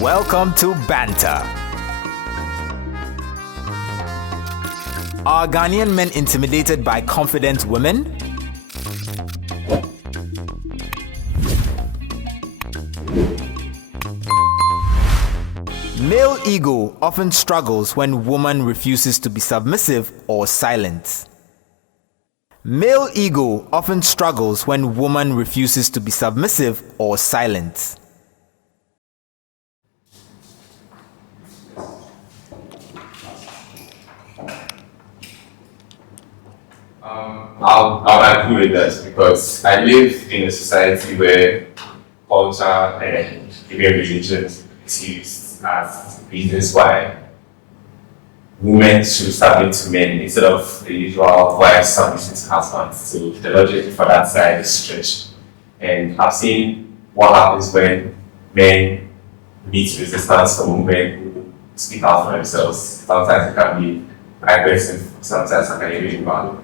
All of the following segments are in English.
Welcome to Banta. Are Ghanaian men intimidated by confident women? Male ego often struggles when woman refuses to be submissive or silent. Male ego often struggles when woman refuses to be submissive or silent. I'll agree with that because I live in a society where culture and even religion is used as reasons why women should submit to men instead of the usual wives submitting to husbands. So the logic for that side is stretched. And I've seen what happens when men meet resistance from women who speak out for themselves. Sometimes it can be aggressive, sometimes it can even be violent.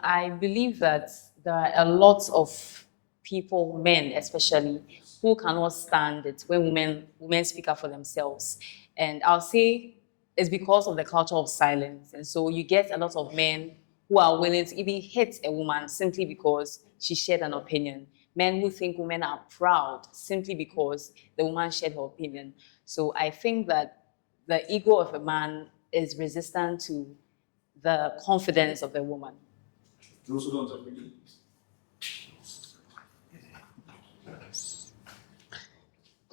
I believe that there are a lot of people, men especially, who cannot stand it when women speak up for themselves. And I'll say it's because of the culture of silence. And so you get a lot of men who are willing to even hit a woman simply because she shared an opinion. Men who think women are proud simply because the woman shared her opinion. So I think that the ego of a man is resistant to the confidence of the woman. Those who don't agree.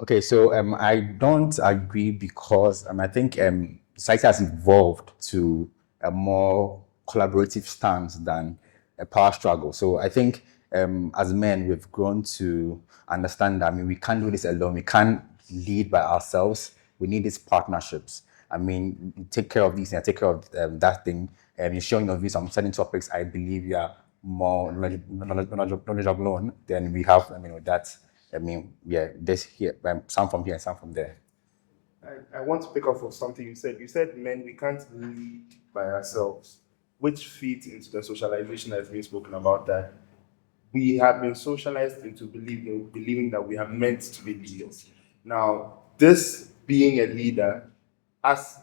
Okay, so I don't agree because I think society has evolved to a more collaborative stance than a power struggle. So I think as men, we've grown to understand that, we can't do this alone. We can't lead by ourselves. We need these partnerships. You take care of these and I take care of that thing. You're showing your views on certain topics. I believe you are more knowledgeable on. Then we have, that's. This here, some from here and some from there. I want to pick up on something you said. You said, men, we can't lead by ourselves, which feeds into the socialization that's been spoken about, that we have been socialized into believing that we are meant to be leaders. Now, this being a leader, as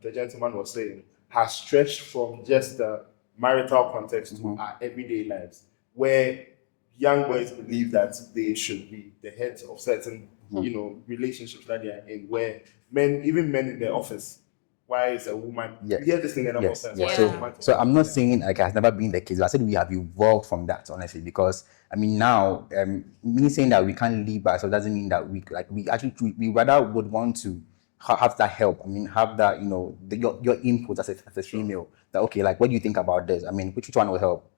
the gentleman was saying, has stretched from just the marital context to our everyday lives, where young boys believe that they should be the heads of certain, relationships that they are in, where even men in their office, why is a woman? Yeah. You hear this thing a number of times. So I'm not saying like it has never been the case. I said we have evolved from that, honestly, because now me saying that we can't lead by ourselves doesn't mean that we rather would want to have that help. Have that your input as a female. That okay, like what do you think about this? Which one will help?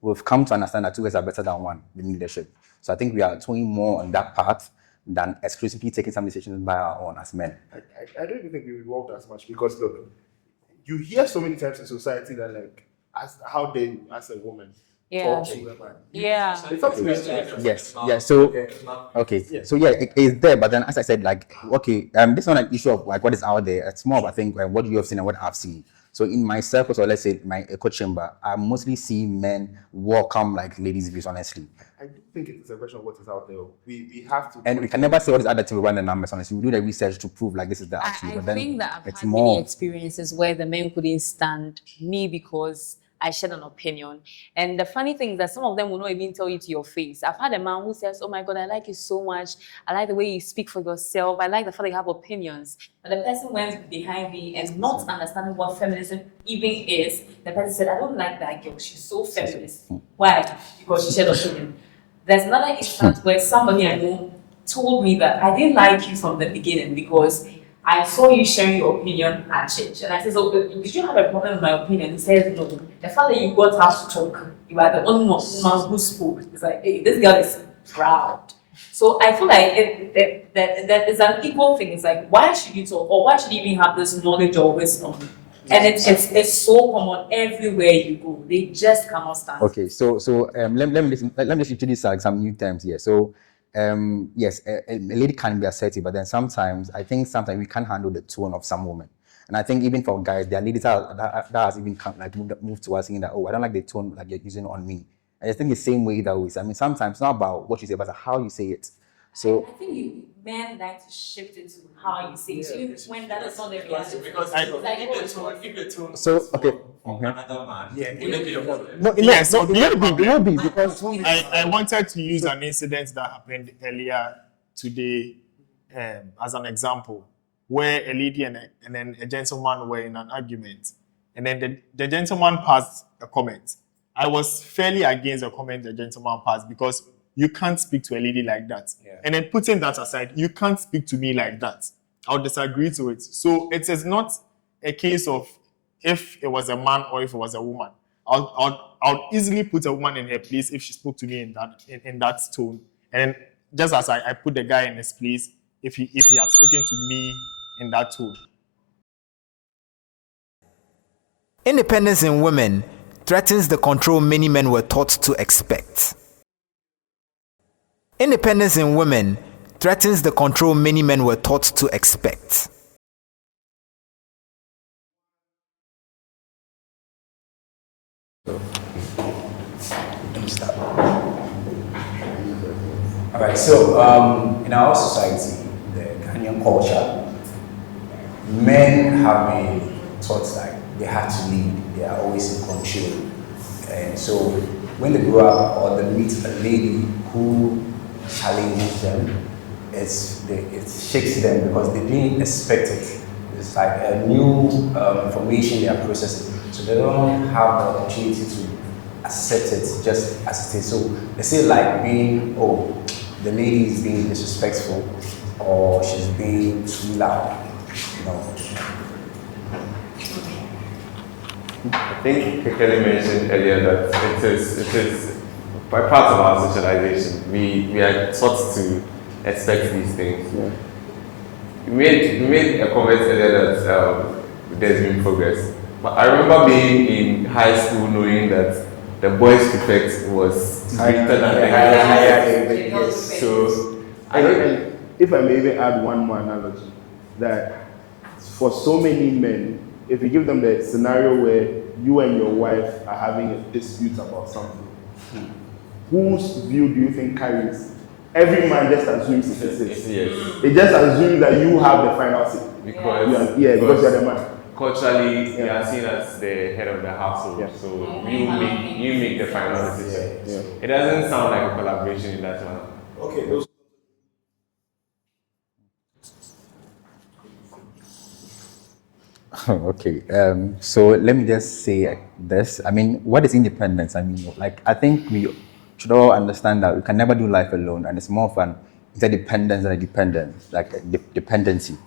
We've come to understand that two ways are better than one in leadership. So I think we are doing more on that path than exclusively taking some decisions by our own as men. I don't even think we evolved as much because look, you hear so many times in society that how they as a woman talk to a man. Yeah. It's up to you. Yes. Yeah. So okay. So yeah, it's there. But then, as I said, this is not an issue of what is out there. It's more of I think what you have seen and what I've seen. So in my circles, or let's say my echo chamber, I mostly see men welcome ladies' views. Honestly, I do think it's a question of what is out there. We have to, and we can never say what is other thing we run the numbers. Honestly, we do the research to prove this is the actual. I But then think that I've it's had more many experiences where the men couldn't stand me because I shared an opinion. And the funny thing is that some of them will not even tell you to your face. I've had a man who says, "Oh my God, I like you so much. I like the way you speak for yourself. I like the fact that you have opinions." But the person went behind me and not understanding what feminism even is. The person said, "I don't like that girl. She's so feminist." Why? Because she shared opinion. There's another instance where somebody I know told me that I didn't like you from the beginning because I saw you sharing your opinion at church. And I said, "So did you have a problem with my opinion?" He said, "No. The fact that you got her to talk, you are the only one who spoke." It's like, hey, this girl is proud. So I feel like that is an equal thing. It's like, why should you talk? Or why should you even have this knowledge or wisdom? And it's so common everywhere you go. They just cannot stand. Okay, so let me just introduce some new terms here. So yes, a lady can be assertive, but then sometimes we can't handle the tone of some women. And I think even for guys, there are ladies that has even moved to us saying that, "Oh, I don't like the tone you're using on me." And I think the same way that we. Sometimes it's not about what you say, but how you say it. So I think men like to shift into how you say it. So even when that is not the reality. Because if the tone So, okay. another man, will it be a problem? No, Yes, no, okay. it will be because I wanted to use an incident that happened earlier today as an example, where a lady and then a gentleman were in an argument, and then the gentleman passed a comment. I was fairly against the comment the gentleman passed because you can't speak to a lady like that. Yeah. And then putting that aside, you can't speak to me like that. I'll disagree to it. So it is not a case of if it was a man or if it was a woman. I'll easily put a woman in her place if she spoke to me in that tone. And just as I put the guy in his place if he had spoken to me in that tone. Independence in women threatens the control many men were taught to expect. Independence in women threatens the control many men were taught to expect. All right, so in our society, the Ghanaian culture, men have been taught like they have to lead, they are always in control. And so when they grow up or they meet a lady who challenges them, it shakes them because they're being expected. It's like a new information they are processing. So they don't have the opportunity to accept it just as it is. So they say like being, the lady is being disrespectful or she's being too loud, you know. I think Kelly mentioned earlier that it is by part of our socialization. We are taught to expect these things. Yeah. We made a comment earlier that there's been progress. But I remember being in high school knowing that the boys' prefect was stricter than the girls'. So And if I may even add one more analogy, that for so many men, if you give them the scenario where you and your wife are having a dispute about something, whose view do you think carries? Every man just assumes it is. Yes. It just assumes that you have the final say. Because because you're the man. Culturally, you are seen as the head of the household, Yeah. so you make the final decision. Yeah. It doesn't sound like a collaboration in that manner. Okay, those. Okay, so let me just say this. I mean, what is independence? I mean, like, I think we should all understand that we can never do life alone, and it's more of an interdependence than a dependence, like a dependency.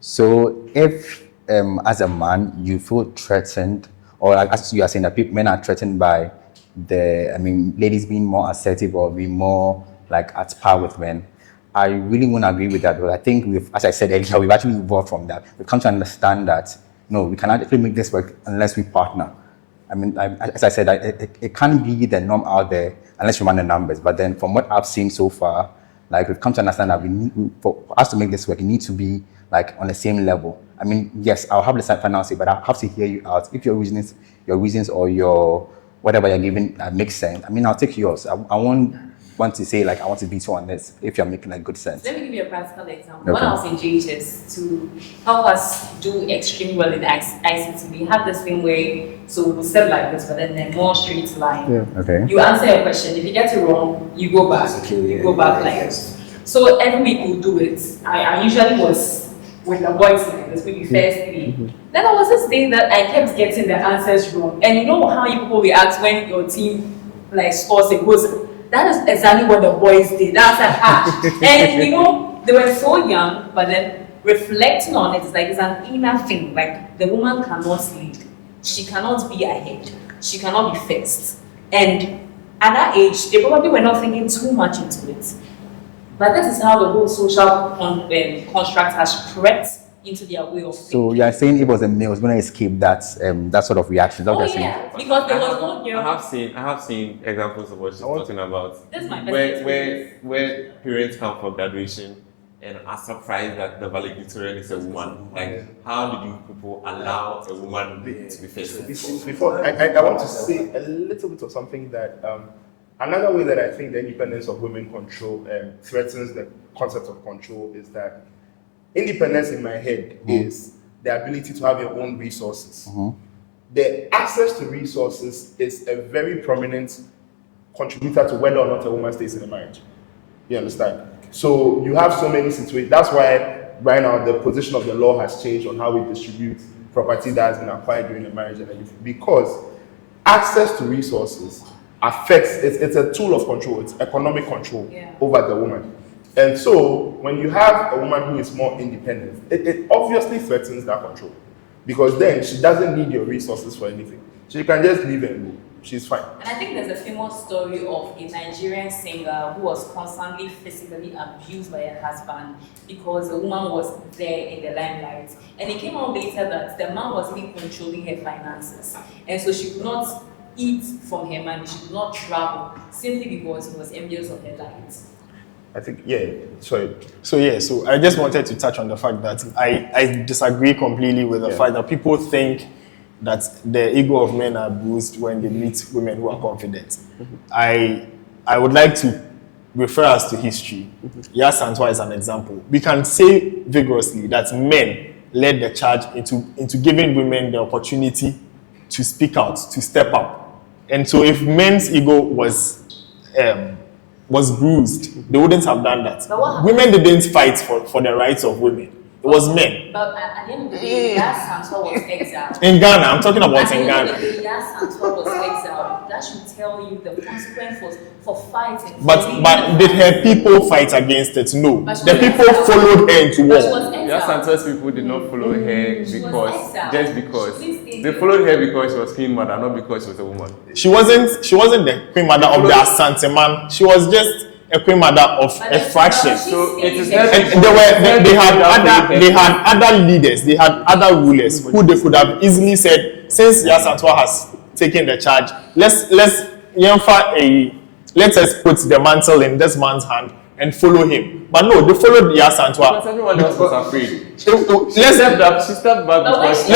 So if, as a man, you feel threatened, or as you are saying that men are threatened by ladies being more assertive or being more like at par with men, I really won't agree with that, but I think as I said earlier, we've actually evolved from that. We've come to understand that, no, we cannot actually make this work unless we partner. I mean, as I said, it can't be the norm out there unless you run the numbers. But then from what I've seen so far, like we've come to understand that for us to make this work, it needs to be like on the same level. I mean, yes, I'll have the final say, but I have to hear you out. If your reasons or your whatever you're giving makes sense, I mean, I'll take yours. I won't want to say like I want to beat you on this if you're making like good sense. Let me give you a practical example. Okay. When I was in JHS, to help us do extremely well in ICT, we have this thing where, so we set like this, but then more straight line. Yeah. Okay. You answer a question. If you get it wrong, you go back. You go back like this. So every week we'll do it. I usually was with the boys like this, maybe first three. Then there was this day that I kept getting the answers wrong. And you know how you people react when your team like scores a goal. That is exactly what the boys did. That's and you know, they were so young, but then reflecting on it, it's like it's an inner thing. Like the woman cannot lead. She cannot be ahead. She cannot be first. And at that age, they probably were not thinking too much into it. But this is how the whole social construct has crept into their way of thinking. So you are saying if it was a male, it's going to escape that sort of reaction. That's what you're saying. Because there was no girl. I have seen examples of what she's talking about. This is my best where parents come for graduation and are surprised that the valedictorian is a woman. Like, how did you people allow a woman to be first? Before I want to say a little bit of something that another way that I think the independence of women control threatens the concept of control is that independence in my head is the ability to have your own resources. The access to resources is a very prominent contributor to whether or not a woman stays in a marriage. You understand? So you have so many situations. That's why right now the position of the law has changed on how we distribute property that has been acquired during a marriage and everything. Because access to resources affects, it's a tool of control, it's economic control over the woman. And so when you have a woman who is more independent, it obviously threatens that control. Because then she doesn't need your resources for anything. She can just leave and go. She's fine. And I think there's a famous story of a Nigerian singer who was constantly physically abused by her husband because the woman was there in the limelight. And it came out later that the man was even controlling her finances. And so she could not eat from her money, she could not travel, simply because he was envious of her light. I think, yeah, sorry. So I just wanted to touch on the fact that I disagree completely with the fact that people think that the ego of men are bruised when they meet women who are confident. I would like to refer us to history. Yas Santua is an example. We can say vigorously that men led the charge into giving women the opportunity to speak out, to step up. And so if men's ego was bruised, they wouldn't have done that. Women didn't fight for the rights of women. It was men. But at the end of the day, Yas Santua was exiled. In Ghana, I'm talking about in Ghana. At the end of the day, Yas Santua was exiled. That should tell you the consequence for fighting. But did her people fight against it? No. The people followed her into war. Yas Santua's people did not follow her because they followed her because she was queen mother, not because she was a woman. She wasn't the queen mother of the Asante man. She was just a queen mother of a fraction. So it is and they had other leaders, they had other rulers who they could have easily said, since Yas Santua has taken the charge, let us put the mantle in this man's hand and follow him. But no, they followed Yas Santua. Because everyone else was afraid. She stepped back because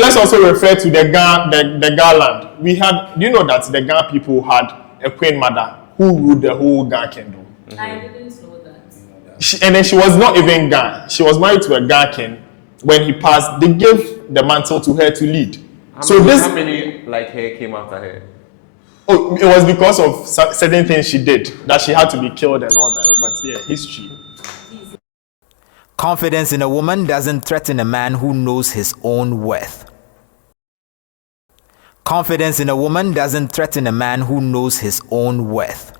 let's also refer to the Ga land. We had, do you know that the Ga people had a queen mother who ruled the whole Ga kingdom? I didn't know that. And then she was not even Ga. She was married to a Ga king. When he passed, they gave the mantle to her to lead. How many like her came after her? Oh, it was because of certain things she did that she had to be killed and all that. But yeah, history. Confidence in a woman doesn't threaten a man who knows his own worth. Confidence in a woman doesn't threaten a man who knows his own worth.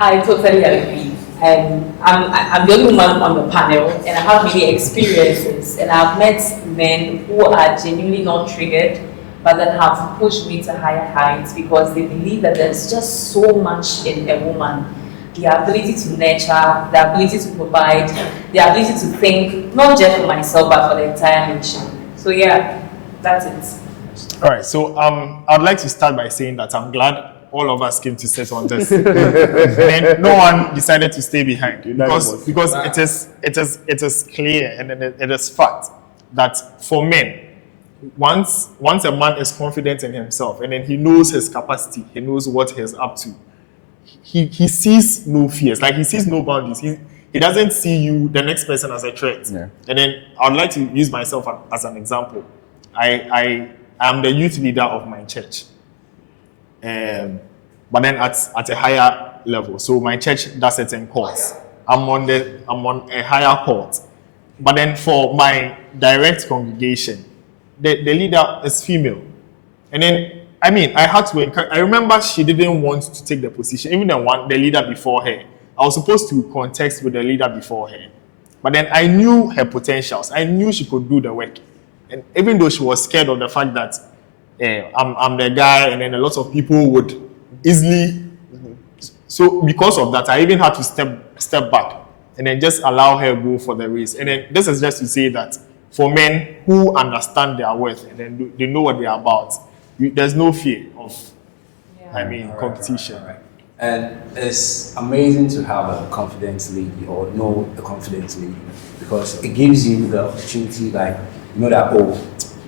I totally agree. I'm the only woman on the panel, and I have many experiences, and I've met men who are genuinely not triggered, but that have pushed me to higher heights because they believe that there's just so much in a woman. The ability to nurture, the ability to provide, the ability to think, not just for myself, but for the entire nation. So yeah, that's it. All right, so I'd like to start by saying that I'm glad all of us came to sit on this. And no one decided to stay behind because it is clear and it is fact that for men, once a man is confident in himself and then he knows his capacity, he knows what he's up to, he sees no fears, like he sees no boundaries. He doesn't see you, the next person, as a threat. Yeah. And then I would like to use myself as an example. I am the youth leader of my church. But then at a higher level. So my church does it in courts. I'm on a higher court. But then for my direct congregation, the leader is female. And then I had to encourage. I remember she didn't want to take the position, even the leader before her. I was supposed to contest with the leader before her. But then I knew her potentials. I knew she could do the work. And even though she was scared of the fact that I'm the guy, and then a lot of people would easily. So because of that, I even had to step back and then just allow her go for the race. And then this is just to say that for men who understand their worth and then they know what they are about, there's no fear of, competition. Right. And it's amazing to have a confidence lead or know a confidence lead because it gives you the opportunity, like you know that, oh,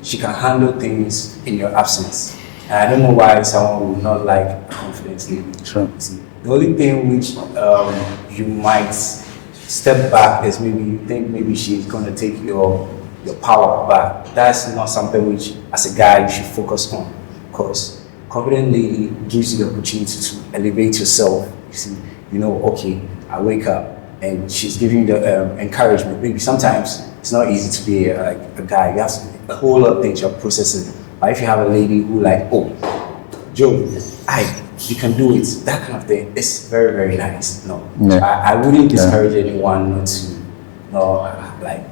she can handle things in your absence. And I don't know why someone would not like a confidence lady. Sure. See, the only thing which you might step back is maybe you think maybe she's going to take your power back. That's not something which, as a guy, you should focus on, because confident lady gives you the opportunity to elevate yourself. You see, you know, okay, I wake up and she's giving you the encouragement. Maybe sometimes it's not easy to be like a guy. You have a whole lot of things you're processing. But if you have a lady who like, oh, Joe, you can do it, that kind of thing, it's very, very nice. No, Yeah. I wouldn't discourage anyone not to like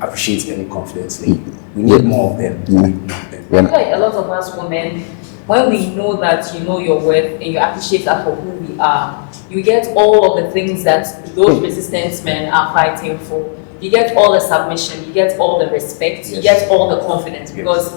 appreciate any confidence lady. We need more of them. We need more of them. I feel like a lot of us women, when we know that you know your worth and you appreciate that for who we are, you get all of the things that those resistant men are fighting for. You get all the submission, you get all the respect, you get all the confidence, because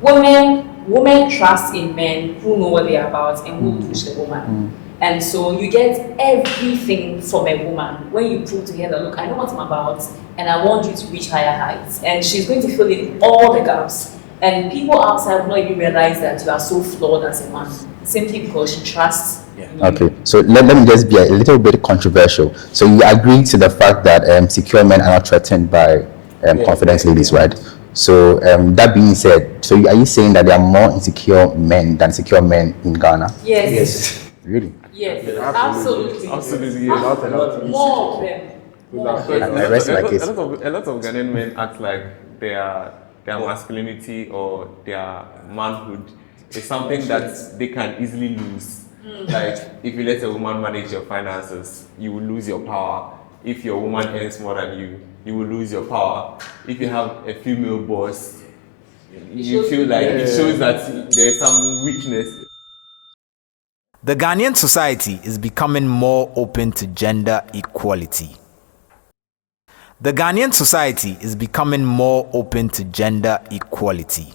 women trust in men who know what they are about and who push the woman. And so you get everything from a woman when you prove to her that, look, I know what I'm about and I want you to reach higher heights. And she's going to fill in all the gaps. And people outside will not even realize that you are so flawed as a man, simply because she trusts you. Okay, so let me just be a little bit controversial. So you agree to the fact that secure men are not threatened by confidence ladies, right? So that being said, so are you saying that there are more insecure men than secure men in Ghana? Yes. Really? Yes, absolutely. Absolutely. More of them. More of them. I rest my case. A lot of Ghanaian men act like their masculinity or their manhood is something that they can easily lose. Like, if you let a woman manage your finances, you will lose your power. If your woman earns more than you, you will lose your power. If you have a female boss, you feel like it shows that there is some weakness. The Ghanaian society is becoming more open to gender equality. The Ghanaian society is becoming more open to gender equality.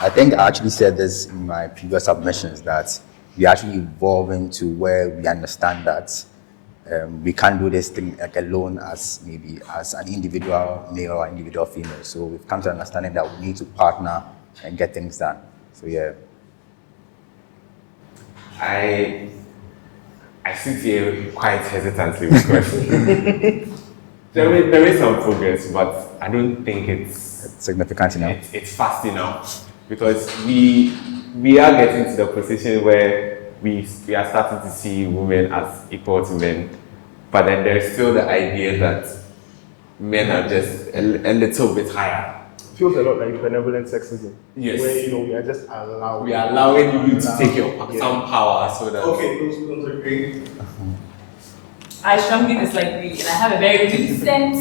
I think I actually said this in my previous submissions, that we're actually evolving to where we understand that we can't do this thing like alone as an individual male or individual female. So we've come to understanding that we need to partner and get things done. So yeah. I sit here quite hesitantly because there is some progress, but I don't think it's significant enough. It's fast enough, because we are getting to the position where we are starting to see women as equal to men, but then there's still the idea that men are just a little bit higher. Feels a lot like benevolent sexism. Yes. Where we are just allowing. We are allowing you to take some power so that. Okay, those agree. I strongly disagree, and I have a very recent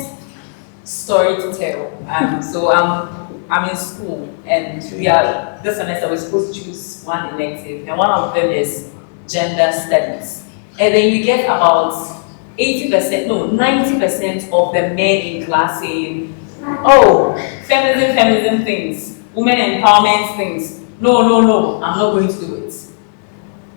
story to tell. So I'm in school, and this semester we're supposed to choose one elective, and one of them is gender studies. And then you get about 90% of the men in class saying, oh, feminism things, women empowerment things. No, I'm not going to do it.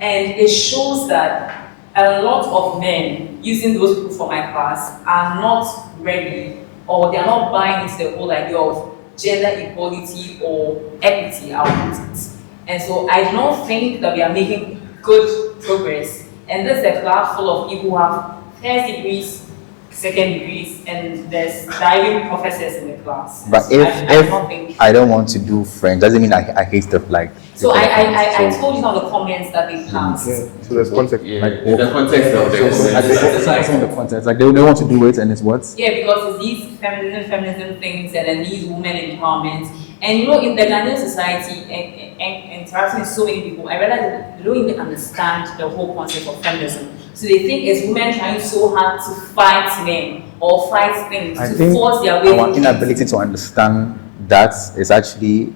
And it shows that a lot of men using those people for my class are not ready, or they are not buying into the whole idea of gender equality or equity, I'll put it. And so I don't think that we are making good progress. And this is a class full of people who have first degrees, second degrees, and there's diving professors in the class. But if I don't want to do French, doesn't mean I hate stuff like. So I told you some of the comments that they passed. Yeah. So there's context. The context of Some of the context, like they want to do it, and it's what? Yeah, because it's these feminism things, and then these women empowerment. And you know, in the Ghanaian society, and interacting with so many people, I realized that they don't even understand the whole concept of feminism. So they think it's women trying so hard to fight men or fight things to force their way. Our inability to understand that is actually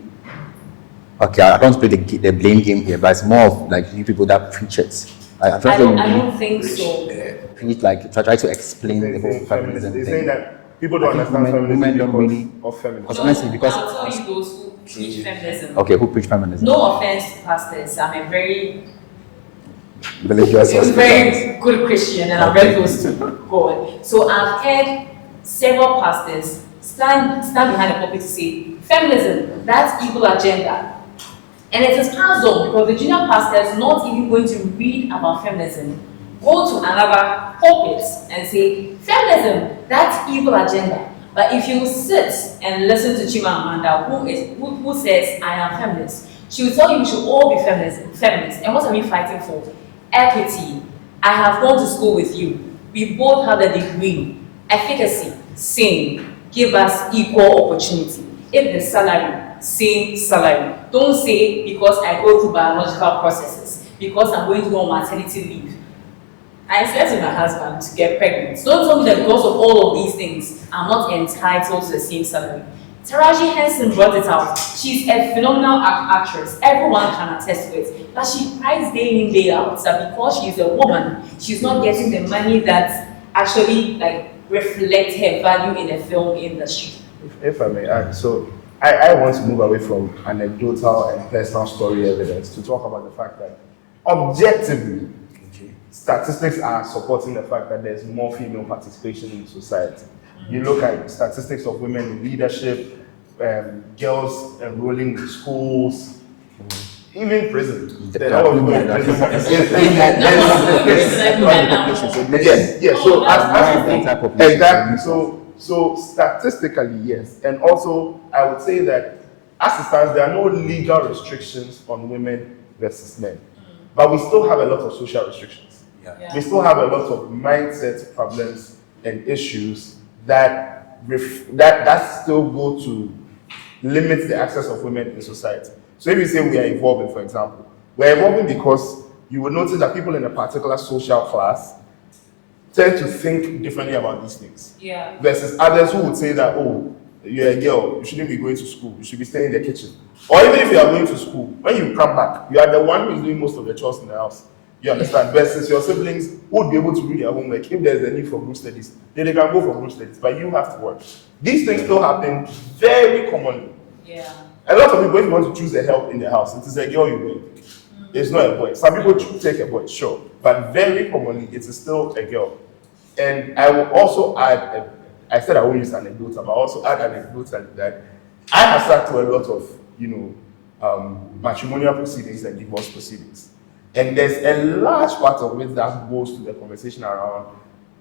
okay. I don't play the blame game here, but it's more of like you people that preach it. I don't think so. Preach, like try to explain the whole feminism They thing. say that People don't I think understand women feminism don't because really- of feminism. Because honestly, because I'll tell you those who preach feminism. okay, who preach feminism? No offense to pastors. I'm a very Religious I'm a hospitals. very good Christian and I'm very close to God. So I've heard several pastors stand behind the pulpit to say, feminism, that's evil agenda. And it is puzzled because the junior pastor is not even going to read about feminism, go to another pulpit and say, feminism, that's evil agenda. But if you sit and listen to Chima Amanda, who says, I am feminist, she will tell you we should all be feminists. And what are we fighting for? Equity. I have gone to school with you. We both have a degree. Efficacy, same. Give us equal opportunity. If the salary, same salary. Don't say because I go through biological processes, because I'm going to go on maternity leave. I slept with my husband to get pregnant. Don't tell me that because of all of these things, I'm not entitled to the same salary. Taraji Henson brought it out. She's a phenomenal actress. Everyone can attest to it. But she cries day in, day out that because she's a woman, she's not getting the money that actually reflects her value in the film industry. If I may add, so I want to move away from anecdotal and personal story evidence to talk about the fact that objectively, statistics are supporting the fact that there's more female participation in society. You look at statistics of women in leadership, girls enrolling in schools, even prison. There are a lot of women in prison. Yes. So exactly. So statistically, yes, and also I would say that as it stands, there are no legal restrictions on women versus men, but we still have a lot of social restrictions. Yeah. We still have a lot of mindset problems and issues that still go to limit the access of women in society. So if you say we are evolving, for example, we're evolving because you will notice that people in a particular social class tend to think differently about these things. Yeah. Versus others who would say that, oh, you're a girl, you shouldn't be going to school, you should be staying in the kitchen. Or even if you are going to school, when you come back, you are the one who is doing most of the chores in the house. You understand? Versus your siblings who would be able to do their homework. If there's a need for group studies, then they can go for group studies, but you have to work. These things still happen very commonly. Yeah. A lot of people, if you want to choose a help in the house, it is a girl you will. It's not a boy. Some people take a boy, sure, but very commonly it is still a girl. And I will also add, I said I won't use anecdotes, but I also add anecdotes that I have sat through a lot of, matrimonial proceedings and divorce proceedings. And there's a large part of it that goes to the conversation around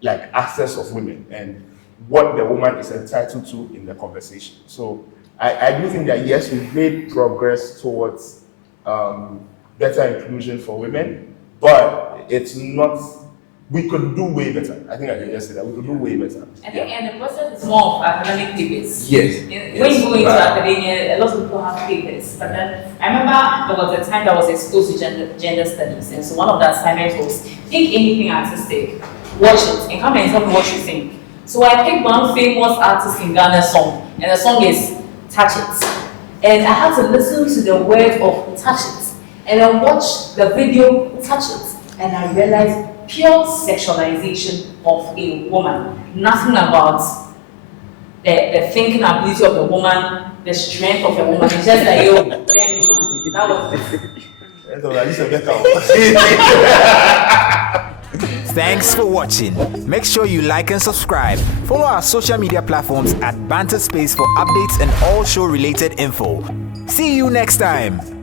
access of women and what the woman is entitled to in the conversation. So I do think that yes, we've made progress towards better inclusion for women, but it's not, we could do way better. I think I can just say that we could do way better. I think, and the process is more of academic papers. Yes. When you go into academia, a lot of people have papers. But then I remember there was a time that was exposed to gender studies, and so one of the assignments was pick anything artistic, watch it, and come and tell me what you think. So I picked one famous artist in Ghana song, and the song is Touch It. And I had to listen to the word of Touch It, and then watch the video Touch It, and I realized pure sexualization of a woman. Nothing about the thinking ability of a woman, the strength of a woman. It's just like, yo, then that was it. Thanks for watching. Make sure you like and subscribe. Follow our social media platforms at Banta Space for updates and all show related info. See you next time.